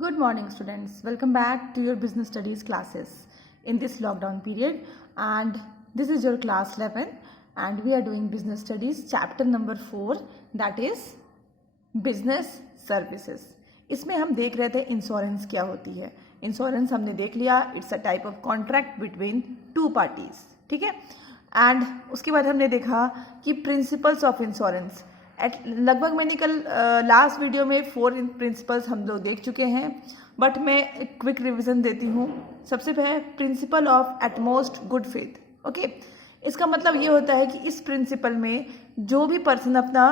Good morning, students. Welcome back to your business studies classes in this lockdown period. And this is your class 11, and we are doing business studies chapter number 4, that is business services. इसमें हम देख रहे थे insurance क्या होती है. Insurance हमने देख लिया. It's a type of contract between two parties. ठीक है. एंड उसके बाद हमने देखा कि प्रिंसिपल्स ऑफ इंश्योरेंस. लगभग मैंने कल लास्ट वीडियो में 4 प्रिंसिपल्स हम लोग देख चुके हैं, बट मैं एक क्विक रिवीजन देती हूँ. सबसे पहले principle of utmost good faith. Okay, इसका मतलब ये होता है कि इस प्रिंसिपल में जो भी पर्सन अपना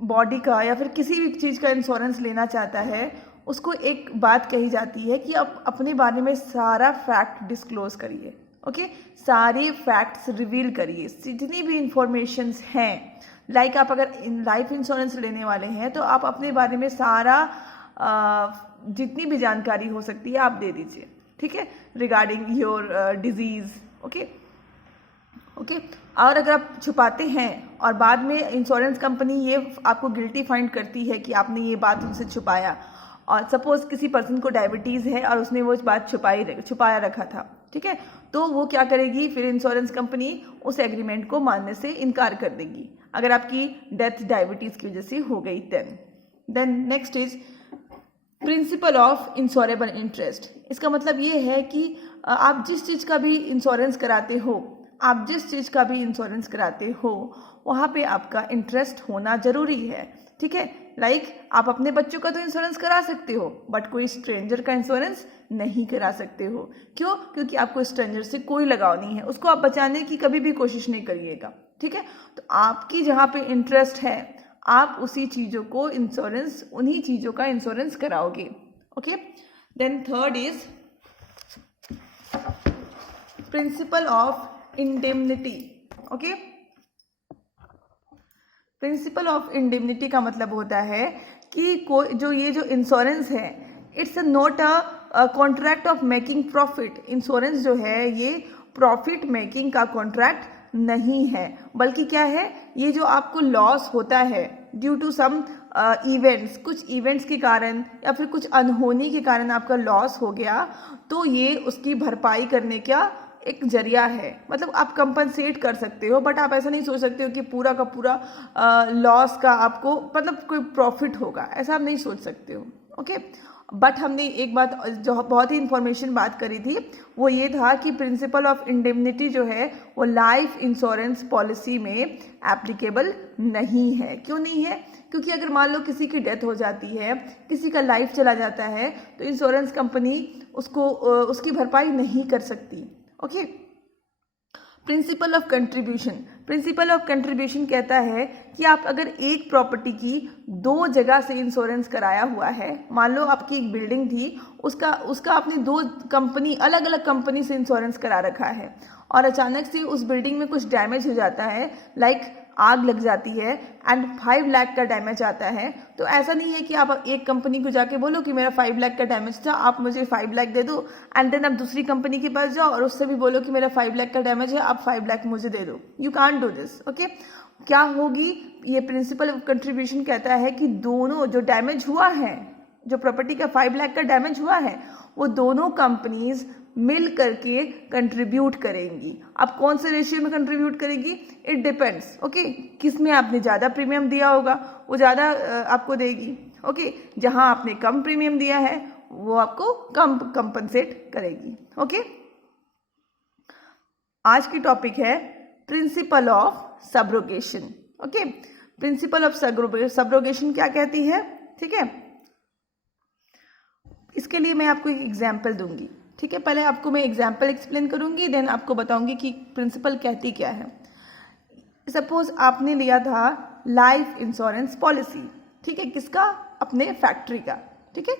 बॉडी का या फिर किसी भी चीज़ का इंश्योरेंस लेना चाहता है, उसको एक बात कही जाती है कि आप अपने बारे में सारा फैक्ट डिस्क्लोज करिए. ओके, सारे फैक्ट्स रिवील करिए, जितनी भी इंफॉर्मेशंस हैं. लाइक आप अगर लाइफ इंश्योरेंस लेने वाले हैं तो आप अपने बारे में सारा जितनी भी जानकारी हो सकती है आप दे दीजिए. ठीक है, रिगार्डिंग योर डिजीज़. ओके, और अगर आप छुपाते हैं और बाद में इंश्योरेंस कंपनी ये आपको गिल्टी फाइंड करती है कि आपने ये बात उनसे छुपाया, और सपोज किसी पर्सन को डायबिटीज़ है और उसने वो बात छुपाया रखा था, ठीक है, तो वो क्या करेगी, फिर इंश्योरेंस कंपनी उस एग्रीमेंट को मानने से इनकार कर देगी अगर आपकी डेथ डायबिटीज़ की वजह से हो गई. Then next is principle of insurable interest. इसका मतलब ये है कि आप जिस चीज़ का भी इंश्योरेंस कराते हो वहाँ पे आपका इंटरेस्ट होना ज़रूरी है. ठीक है, लाइक आप अपने बच्चों का तो इंश्योरेंस करा सकते हो, बट कोई स्ट्रेंजर का इंश्योरेंस नहीं करा सकते हो. क्यों? क्योंकि आपको स्ट्रेंजर से कोई लगाव नहीं है, उसको आप बचाने की कभी भी कोशिश नहीं करिएगा. ठीक है, तो आपकी जहाँ पे इंटरेस्ट है आप उसी चीज़ों को इंश्योरेंस, उन्हीं चीज़ों का इंश्योरेंस कराओगे. Okay, then third is principle of indemnity. Okay, principle of indemnity का मतलब होता है कि जो इंश्योरेंस है, it's not a contract of making profit. Insurance जो है ये प्रॉफिट मेकिंग का कॉन्ट्रैक्ट नहीं है, बल्कि क्या है, ये जो आपको लॉस होता है ड्यू टू सम इवेंट्स, कुछ इवेंट्स के कारण या फिर कुछ अनहोनी के कारण आपका लॉस हो गया, तो ये उसकी भरपाई करने का एक जरिया है. मतलब आप कंपनसेट कर सकते हो, बट आप ऐसा नहीं सोच सकते हो कि पूरा का पूरा लॉस का आपको मतलब कोई प्रॉफिट होगा, ऐसा आप नहीं सोच सकते हो. ओके, बट हमने एक बात जो बहुत ही इंफॉर्मेशन बात करी थी वो ये था कि प्रिंसिपल ऑफ इंडेमनिटी जो है वो लाइफ इंश्योरेंस पॉलिसी में एप्लीकेबल नहीं है. क्यों नहीं है? क्योंकि अगर मान लो किसी की डेथ हो जाती है, किसी का लाइफ चला जाता है, तो इंश्योरेंस कंपनी उसको उसकी भरपाई नहीं कर सकती. ओके, प्रिंसिपल ऑफ कंट्रीब्यूशन कहता है कि आप अगर एक प्रॉपर्टी की 2 जगह से इंश्योरेंस कराया हुआ है, मान लो आपकी एक बिल्डिंग थी, उसका आपने 2 अलग अलग कंपनी से इंश्योरेंस करा रखा है, और अचानक से उस बिल्डिंग में कुछ डैमेज हो जाता है, लाइक आग लग जाती है एंड 5 लाख का डैमेज आता है, तो ऐसा नहीं है कि आप एक कंपनी को जाके बोलो कि मेरा 5 लाख का डैमेज था, आप मुझे 5 लाख दे दो, एंड देन आप दूसरी कंपनी के पास जाओ और उससे भी बोलो कि मेरा 5 लाख का डैमेज है, आप 5 लाख मुझे दे दो. You can't do this. Okay, क्या होगी, ये प्रिंसिपल ऑफ कंट्रीब्यूशन कहता है कि दोनों जो डैमेज हुआ है, जो प्रॉपर्टी का 5 लाख का डैमेज हुआ है, वो दोनों कंपनीज मिल करके कंट्रीब्यूट करेंगी. अब कौन से रेशियो में कंट्रीब्यूट करेगी? It depends. ओके, किस में आपने ज़्यादा प्रीमियम दिया होगा वो ज़्यादा आपको देगी. ओके, जहां आपने कम प्रीमियम दिया है वो आपको कम कंपनसेट करेगी. ओके, आज की टॉपिक है principle of subrogation. Okay, principle of subrogation क्या कहती है? ठीक है, इसके लिए मैं आपको एक एग्जाम्पल दूंगी. ठीक है, पहले आपको मैं एग्जाम्पल एक्सप्लेन करूंगी, देन आपको बताऊंगी कि प्रिंसिपल कहती क्या है. सपोज आपने लिया था लाइफ इंश्योरेंस पॉलिसी. ठीक है, किसका? अपने फैक्ट्री का. ठीक है,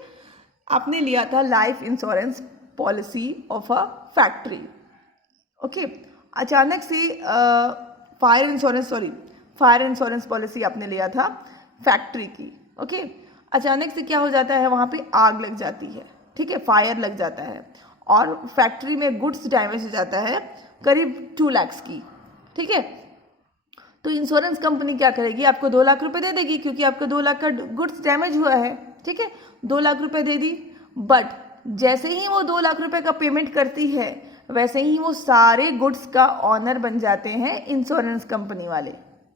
आपने लिया था life insurance policy of a factory. Okay, अचानक से फायर इंश्योरेंस पॉलिसी आपने लिया था फैक्ट्री की. ओके, अचानक से क्या हो जाता है, वहाँ पे आग लग जाती है. ठीक है, फायर लग जाता है और फैक्ट्री में गुड्स डैमेज हो जाता है करीब 2 लाख की. ठीक है, तो इंश्योरेंस कंपनी क्या करेगी, आपको 2 लाख रुपए दे देगी क्योंकि आपका 2 लाख का गुड्स डैमेज हुआ है. ठीक है, 2 लाख रुपए दे दी, बट जैसे ही वो 2 लाख रुपए का पेमेंट करती है वैसे ही वो सारे गुड्स का ऑनर बन जाते हैं इंश्योरेंस कंपनी वाले।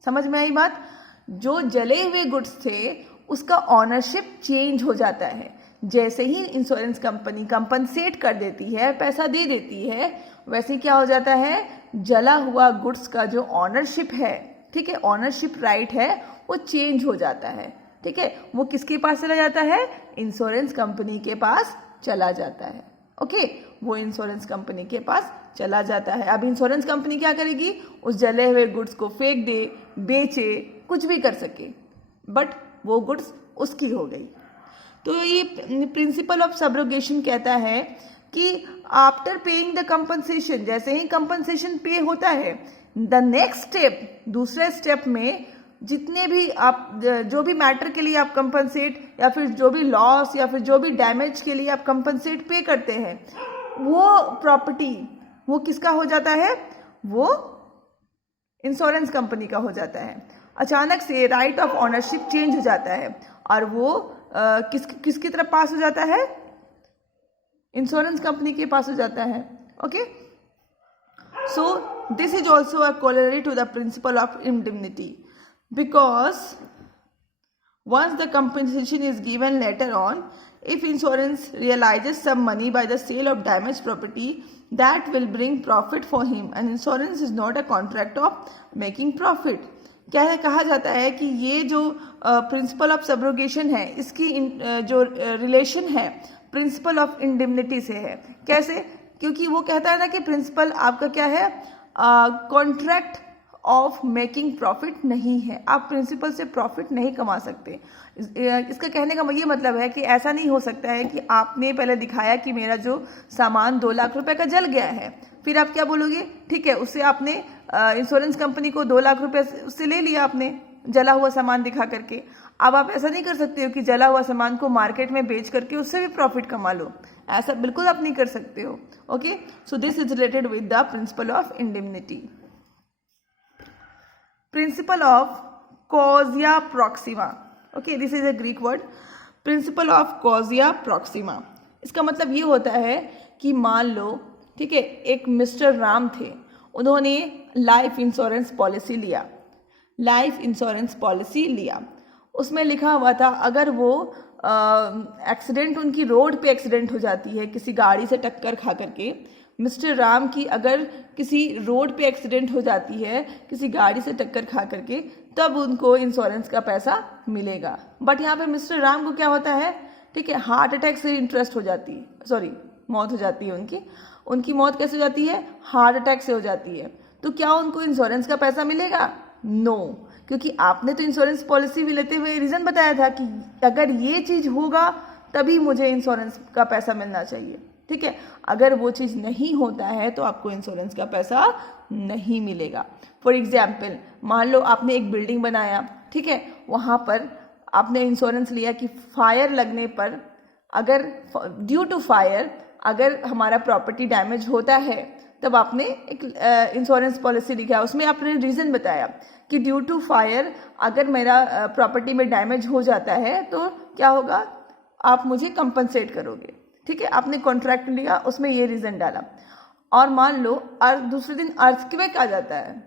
समझ में आई बात? जो जले हुए गुड्स थे उसका ऑनरशिप चेंज हो जाता है। जैसे ही इंश्योरेंस कंपनी कंपनसेट कर देती है, पैसा दे देती है, वैसे क्या हो जाता है, जला हुआ गुड्स का जो ऑनरशिप है, ठीक है, ऑनरशिप राइट है, वो चेंज हो जाता है। ठीक है, वो किसके पास चला जाता है? इंश्योरेंस कंपनी के पास चला जाता है। ओके, वो इंश्योरेंस कंपनी के पास चला जाता है। अब इंश्योरेंस कंपनी क्या करेगी? उस जले हुए गुड्स को फेंक दे, बेचे, कुछ भी कर सके, बट वो गुड्स उसकी हो गई। तो ये प्रिंसिपल ऑफ सब्रोगेशन कहता है कि आफ्टर पेइंग द कंपनसेशन, जैसे ही कंपनसेशन पे होता है, द नेक्स्ट स्टेप, दूसरे स्टेप में जितने भी आप जो भी मैटर के लिए आप कंपनसेट या फिर जो भी लॉस या फिर जो भी डैमेज के लिए आप कंपनसेट पे करते हैं, वो प्रॉपर्टी वो किसका हो जाता है? वो इंश्योरेंस कंपनी का हो जाता है। अचानक से राइट ऑफ ऑनरशिप चेंज हो जाता है और वो किसकी तरफ पास हो जाता है? इंश्योरेंस कंपनी के पास हो जाता है। Okay, so this is also a corollary to the principle of indemnity, because once the compensation is given later on, if insurance realizes some money by the sale of damaged property, that will bring profit for him, and insurance is not a contract of making profit. क्या है, कहा जाता है कि ये जो principle of subrogation है, इसकी जो रिलेशन है प्रिंसिपल ऑफ इंडिमनिटी से है। कैसे? क्योंकि वो कहता है ना कि प्रिंसिपल आपका क्या है, कॉन्ट्रैक्ट ऑफ मेकिंग प्रॉफिट नहीं है, आप प्रिंसिपल से प्रॉफिट नहीं कमा सकते। इसका कहने का ये मतलब है कि ऐसा नहीं हो सकता है कि आपने पहले दिखाया कि मेरा जो सामान 2 लाख रुपए का जल गया है, फिर आप क्या बोलोगे, ठीक है, उससे आपने इंश्योरेंस कंपनी को 2 लाख रुपए उससे ले लिया आपने, जला हुआ सामान दिखा करके। अब आप ऐसा नहीं कर सकते हो कि जला हुआ सामान को मार्केट में बेच करके उससे भी प्रॉफिट कमा लो, ऐसा बिल्कुल आप नहीं कर सकते हो। Okay, so this is related with the principal of indemnity. Principal of causa proxima, okay, this is a Greek word, principal of causa proxima. इसका मतलब ये होता है कि मान लो, ठीक है, एक मिस्टर राम थे, उन्होंने लाइफ इंश्योरेंस पॉलिसी लिया, लाइफ इंश्योरेंस पॉलिसी लिया, उसमें लिखा हुआ था अगर वो एक्सीडेंट, उनकी रोड पे एक्सीडेंट हो जाती है किसी गाड़ी से टक्कर खा करके, मिस्टर राम की अगर किसी रोड पे एक्सीडेंट हो जाती है किसी गाड़ी से टक्कर खा करके, तब उनको इंश्योरेंस का पैसा मिलेगा। बट यहाँ पे मिस्टर राम को क्या होता है, ठीक है, हार्ट अटैक से इंटरेस्ट हो जाती है, सॉरी मौत हो जाती है उनकी मौत कैसे हो जाती है? हार्ट अटैक से हो जाती है। तो क्या उनको इंश्योरेंस का पैसा मिलेगा? नो, क्योंकि आपने तो इंश्योरेंस पॉलिसी भी लेते हुए रीज़न बताया था कि अगर ये चीज़ होगा तभी मुझे इंश्योरेंस का पैसा मिलना चाहिए। ठीक है, अगर वो चीज़ नहीं होता है तो आपको इंश्योरेंस का पैसा नहीं मिलेगा। फॉर एग्जाम्पल, मान लो आपने एक बिल्डिंग बनाया, ठीक है, वहाँ पर आपने इंश्योरेंस लिया कि फायर लगने पर, अगर ड्यू टू फायर अगर हमारा प्रॉपर्टी डैमेज होता है, तब आपने एक इंश्योरेंस पॉलिसी लिखा, उसमें आपने रीज़न बताया कि ड्यू टू फायर अगर मेरा प्रॉपर्टी में डैमेज हो जाता है तो क्या होगा, आप मुझे कंपनसेट करोगे। ठीक है, आपने कॉन्ट्रैक्ट लिया, उसमें ये रीज़न डाला। और मान लो दूसरे दिन अर्थक्वेक आ जाता है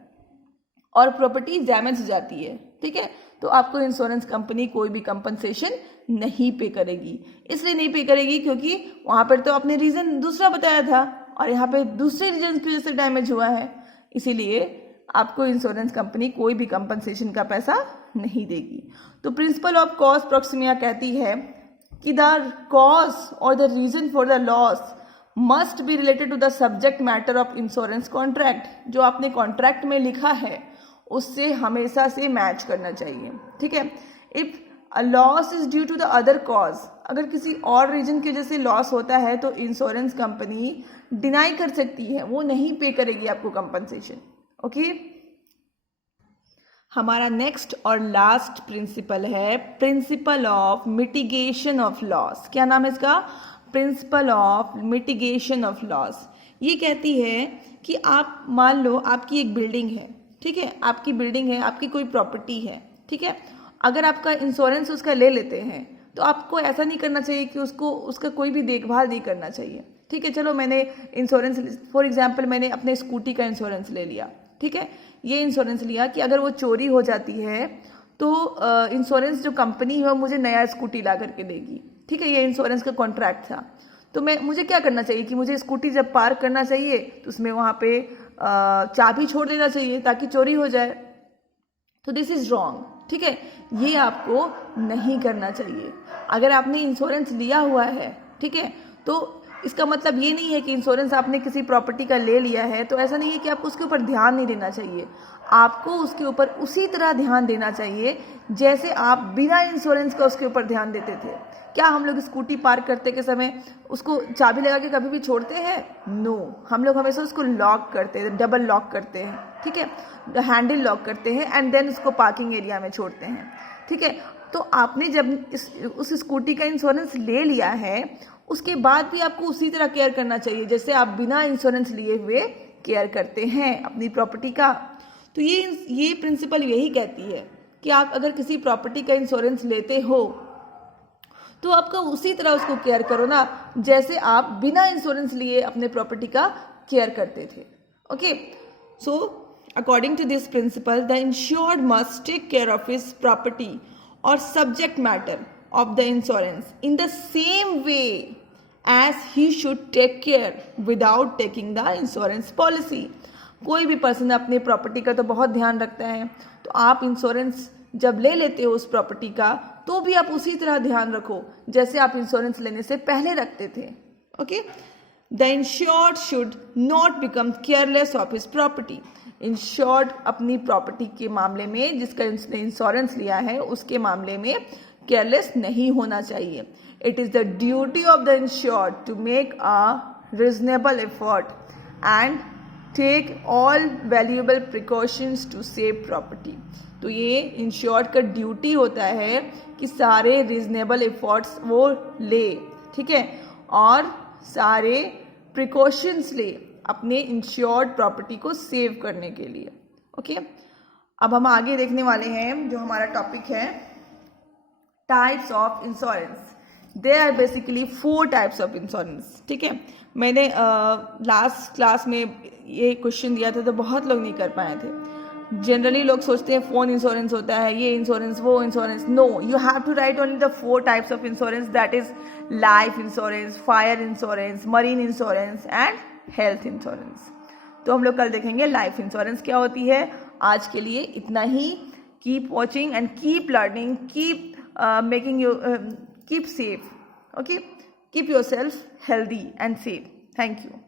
और प्रॉपर्टी डैमेज हो जाती है, ठीक है, तो आपको इंश्योरेंस कंपनी कोई भी कंपनसेशन नहीं पे करेगी। इसलिए नहीं पे करेगी क्योंकि वहाँ पर तो आपने रीज़न दूसरा बताया था और यहाँ पे दूसरे रीजन की वजह से डैमेज हुआ है, इसीलिए आपको इंश्योरेंस कंपनी कोई भी कंपनसेशन का पैसा नहीं देगी। तो प्रिंसिपल ऑफ कॉज प्रॉक्सिमिया कहती है कि द कॉज और the reason for the loss must be related to the subject matter of insurance contract. जो आपने कॉन्ट्रैक्ट में लिखा है उससे हमेशा से मैच करना चाहिए। ठीक है, if a loss is due to the other cause, अगर किसी और रीजन की वजह से लॉस होता है तो इंश्योरेंस कंपनी डिनाई कर सकती है, वो नहीं पे करेगी आपको कंपनसेशन। ओके, हमारा नेक्स्ट और लास्ट प्रिंसिपल है principle of mitigation of loss. क्या नाम है इसका? Principle of mitigation of loss. ये कहती है कि आप मान लो आपकी एक बिल्डिंग है, ठीक है, आपकी बिल्डिंग है, आपकी कोई प्रॉपर्टी है, ठीक है, अगर आपका इंश्योरेंस उसका ले लेते हैं तो आपको ऐसा नहीं करना चाहिए कि उसका कोई भी देखभाल नहीं करना चाहिए। ठीक है, चलो मैंने इंश्योरेंस, फॉर एग्जांपल मैंने अपने स्कूटी का इंश्योरेंस ले लिया। ठीक है, ये इंश्योरेंस लिया कि अगर वो चोरी हो जाती है तो इंश्योरेंस जो कंपनी है वो मुझे नया स्कूटी ला करके देगी। ठीक है, ये इंश्योरेंस का कॉन्ट्रैक्ट था। तो मुझे क्या करना चाहिए कि मुझे स्कूटी जब पार्क करना चाहिए तो उसमें वहाँ पे चाबी छोड़ देना चाहिए ताकि चोरी हो जाए। तो दिस इज़ रॉन्ग। ठीक है, ये आपको नहीं करना चाहिए। अगर आपने इंश्योरेंस लिया हुआ है, ठीक है, तो इसका मतलब ये नहीं है कि इंश्योरेंस आपने किसी प्रॉपर्टी का ले लिया है तो ऐसा नहीं है कि आपको उसके ऊपर ध्यान नहीं देना चाहिए। आपको उसके ऊपर उसी तरह ध्यान देना चाहिए जैसे आप बिना इंश्योरेंस का उसके ऊपर ध्यान देते थे। क्या हम लोग स्कूटी पार्क करते के समय उसको चाबी लगा के कभी भी छोड़ते हैं? नो, हम लोग हमेशा उसको लॉक करते हैं, डबल लॉक करते हैं। ठीक है, हैंडल लॉक करते हैं एंड देन उसको पार्किंग एरिया में छोड़ते हैं। ठीक है, तो आपने जब उस स्कूटी का इंश्योरेंस ले लिया है उसके बाद भी आपको उसी तरह केयर करना चाहिए जैसे आप बिना इंश्योरेंस लिए हुए केयर करते हैं अपनी प्रॉपर्टी का। तो ये प्रिंसिपल यही कहती है कि आप अगर किसी प्रॉपर्टी का इंश्योरेंस लेते हो तो आपका उसी तरह उसको केयर करो ना जैसे आप बिना इंश्योरेंस लिए अपने प्रॉपर्टी का केयर करते थे। Okay, so according to this principal the insured must take care of his property और subject matter of the insurance in the same way as he should take care without taking the insurance policy। कोई भी person अपने property का तो बहुत ध्यान रखता है, तो आप इंश्योरेंस जब ले लेते हो उस प्रॉपर्टी का तो भी आप उसी तरह ध्यान रखो जैसे आप इंश्योरेंस लेने से पहले रखते थे। Okay, the insured should not become careless of his property. Insured अपनी प्रॉपर्टी के मामले में, जिसका उसने इंश्योरेंस लिया है उसके मामले में केयरलेस नहीं होना चाहिए। It is the duty of the insured to make a reasonable effort and take all valuable precautions to save property. तो ये इंश्योर्ड का ड्यूटी होता है कि सारे रीजनेबल एफर्ट्स वो ले, ठीक है, और सारे प्रिकॉशंस ले अपने इंश्योर्ड प्रॉपर्टी को सेव करने के लिए। ओके, अब हम आगे देखने वाले हैं जो हमारा टॉपिक है types of insurance. There are basically 4 types of insurance. ठीक है, मैंने लास्ट क्लास में ये क्वेश्चन दिया था तो बहुत लोग नहीं कर पाए थे। जनरली लोग सोचते हैं फ़ोन इंश्योरेंस होता है, ये इंश्योरेंस, वो insurance. No, you have to write only the 4 types of insurance, that is life insurance, fire insurance, marine insurance and health insurance. तो हम लोग कल देखेंगे लाइफ इंश्योरेंस क्या होती है। आज के लिए इतना ही। Keep watching and keep learning, keep making you keep safe. Okay, keep yourself healthy and safe. Thank you.